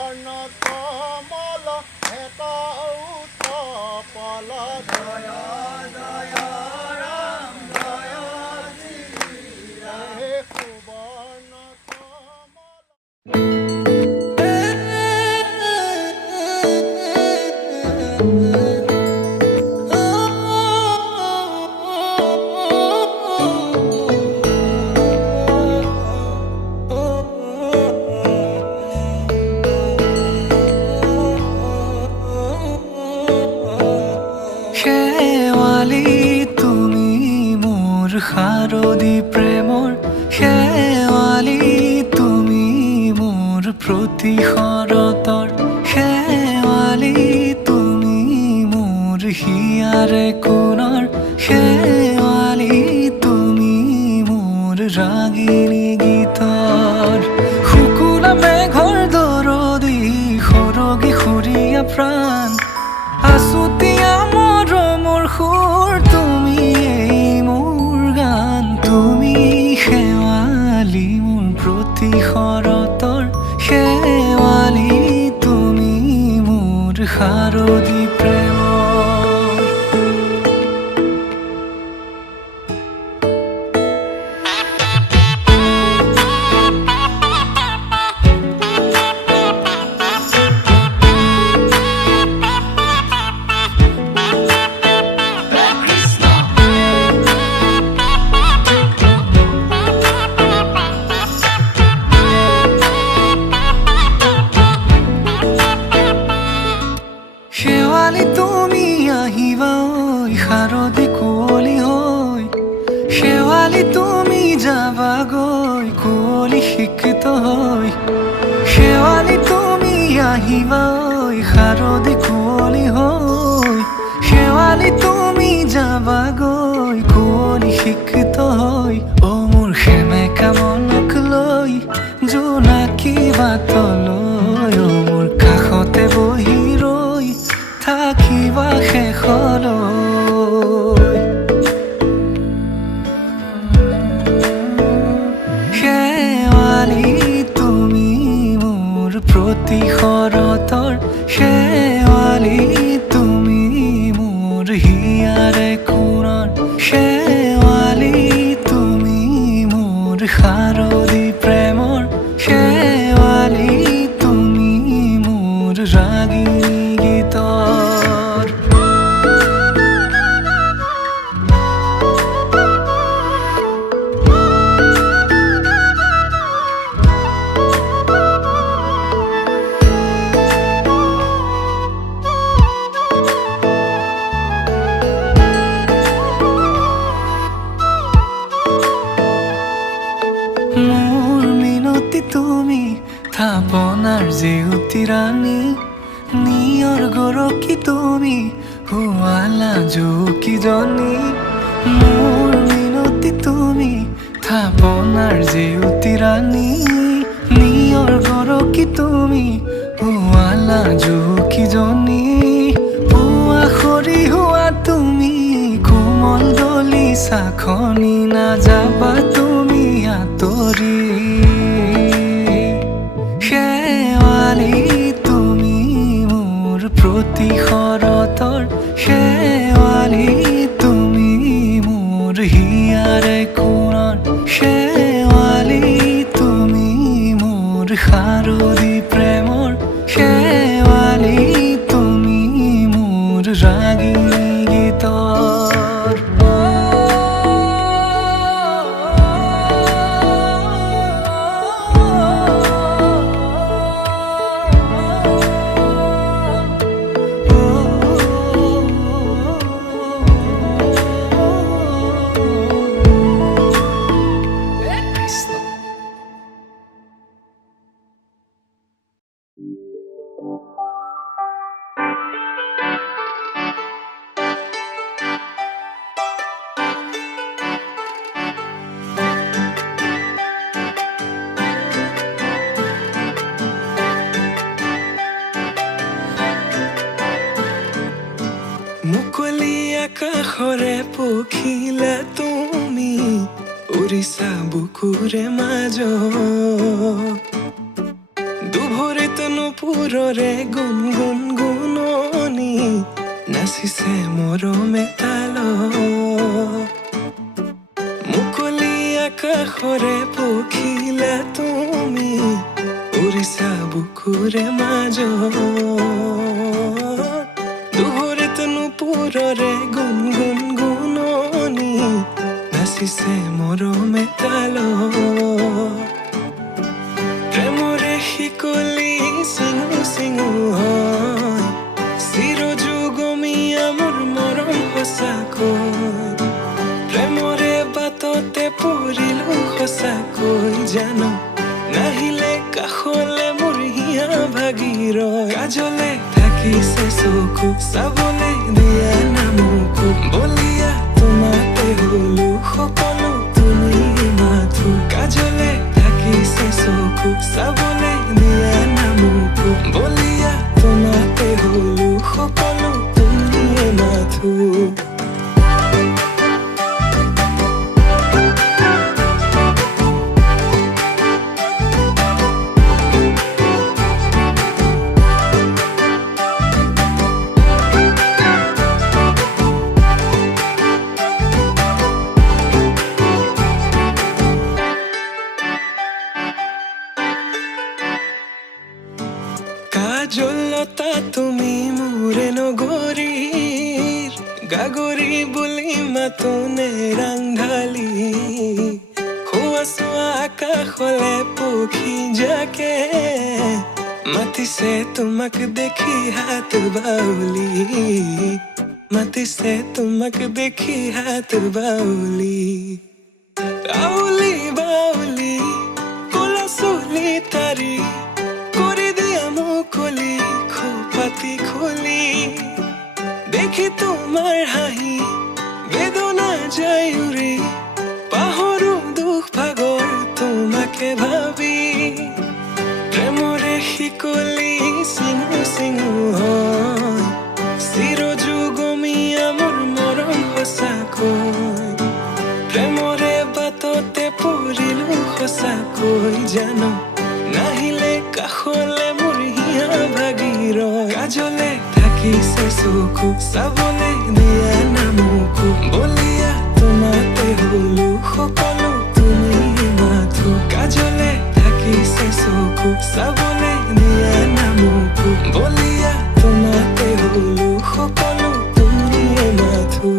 সুবৰ্ণ কমল হেত উৎপল জয় জয় ৰাম জয় শ্ৰী সুবৰ্ণ শেৱালি তুমি মোৰ শাৰদী প্ৰেমৰ শেৱালি তুমি মোৰ প্ৰতি শৰতৰ শেৱালি তুমি মোৰ হিয়াৰে কোণৰ শেৱালি তুমি মোৰ ৰাগিনী গীতৰ শুকুলা মেঘৰ দৰদী সৰগী সুৰীয়া প্ৰাণ আছুতীয়া মৰমৰ সুৰ তুমি মোৰ গান তুমি শেৱালি মোৰ প্ৰতি শৰতৰ শেৱালি তুমি মোৰ শাৰদী প্ৰেমৰ শেৱালি তুমি আহিবা ঐ শাৰদী কুঁৱলী হৈ শেৱালি তুমি যাবাগৈ কুঁৱলী শিক্ষিত হৈ শেৱালি তুমি আহিবা ঐ শাৰদী কুঁৱলী হৈ শেৱালি তুমি যাবাগৈ কুঁৱলী শিক্ষিত হৈ অ মোৰ সেমেকা মনক লৈ জোনাকী বাটলৈ অ মোৰ কাষতে বহি থাকিবা শেষলৈ শেৱালি তুমি মোৰ প্ৰতি শৰতৰ শেৱালি তুমি মোৰ হিয়াৰে কোণৰ শেৱালি তুমি মোৰ শাৰদী প্ৰেমৰ শেৱালি তুমি মোৰ ৰাগিনী গীতৰ মোৰ মিনতি তুমি থাপনাৰ জেউতি ৰাণী নিয়ৰ গৰকী তুমি শুৱালা জুকিজনী মোৰ মিনতি তুমি থাপনাৰ জেউতি ৰাণী নিয়ৰ গৰকী তুমি শুৱালা জুকিজনী পুৱা সৰি হোৱা তুমি কোমল দলি চাখনি নাযাবা তুমি আঁতৰি শেৱালি তুমি মোৰ প্ৰতি শৰতৰ শেৱালি তুমি মোৰ হিয়াৰে কোণৰ শেৱালি তুমি মোৰ শাৰদী প্ৰেমৰ শেৱালি তুমি মোৰ ৰাগিনী গীতৰ মুকলি আকাশৰে পখিলা তুমি উৰিষা বুকুৰে মাজত দুভৰে দুহুৰিত নুপুৰৰে গুণ গুণ গুণনি নাচিছে মৰমে তালত মুকলি আকাশৰে পখিলা তুমি উৰিছা বুকুৰে মাজত দুহুৰিত নুপুৰৰে গুণ গুণ গুণনি নাচিছে মৰমে তালত প্ৰেমৰে শিকলি চিঙু চিঙু হয় চিৰযুগমীয়া মোৰ মৰম সঁচাকৈ প্ৰেমৰে বাটতে পৰিলো সঁচাকৈ জান নাহিলে কাষলে মোৰ হিয়া ভাগি ৰয় কাজলে থাকিছে চকু চাবলে দিয়া নামকো বলিয়া তোমাতে হলো সকলো তুমি মাথো কাজলে থাকিছে চকু চাবলে দিয়া নামকো বলিয়া তোমাতে হলো সকলো তুমি মাথো কাজলতা তুমি মোৰে নগৰীৰ গাগৰি বুলি মাতোনে ৰাংঢালি হোৱা চোৱা আকাশলে পক্ষী যাকে মাতিছে তোমাক দেখি হাত বাউলি মাতিছে তোমাক দেখি হাত বাউলি আউলি বাউলি কলা চুলি তাৰি কৰি দিয়া মুকলি খোপাতি খুলি দেখি তোমাৰ হাঁহি বেদনা যায় উৰি পাহৰো দুখ ভাগৰ তোমাকে ভাবি প্ৰেমৰে শিকলি চিঙু চিঙু হয় চিৰযুগমীয়া মোৰ মৰম সঁচাকৈ প্ৰেমৰে বাটতে পৰিলো সঁচাকৈ জান নাহিলে কাষলে মোৰ হিয়া ভাগি ৰয় কাজলে থাকিছে চকু চাবলে দিয়া নামকো বলিয়া তোমাতে হলো সকলো তুমি মাথো কাজলে থাকিছে চকু চাবলে দিয়া নামকো বলিয়া তোমাতে হলো সকলো তুমি মাথো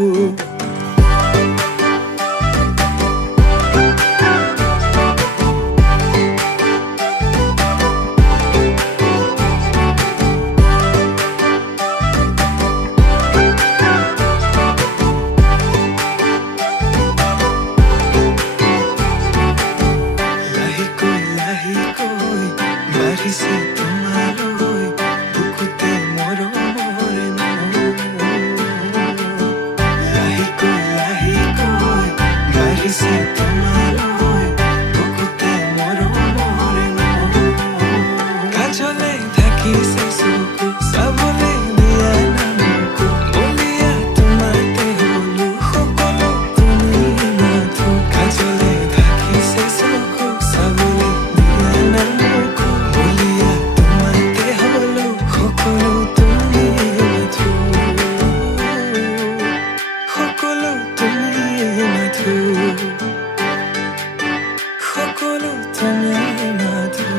বাঢ়িছে তোমালৈ বুকুতে মৰমৰে লাহেকৈ লাহেকৈ বাঢ়িছে তোমালৈ বুকুতে মৰমৰে কাজলে থাকিছে চকু চাবলে দিয়া নামকো বলিয়া তোমাতে হলো সকলো তুমি মাথো কাজলে থাকিছে চকু চাবলে দিয়া নামকো বলিয়া তোমাতে হলো সকলো তুমি মাথো সকলো তুমি মাথো সকলো তুমি মাথো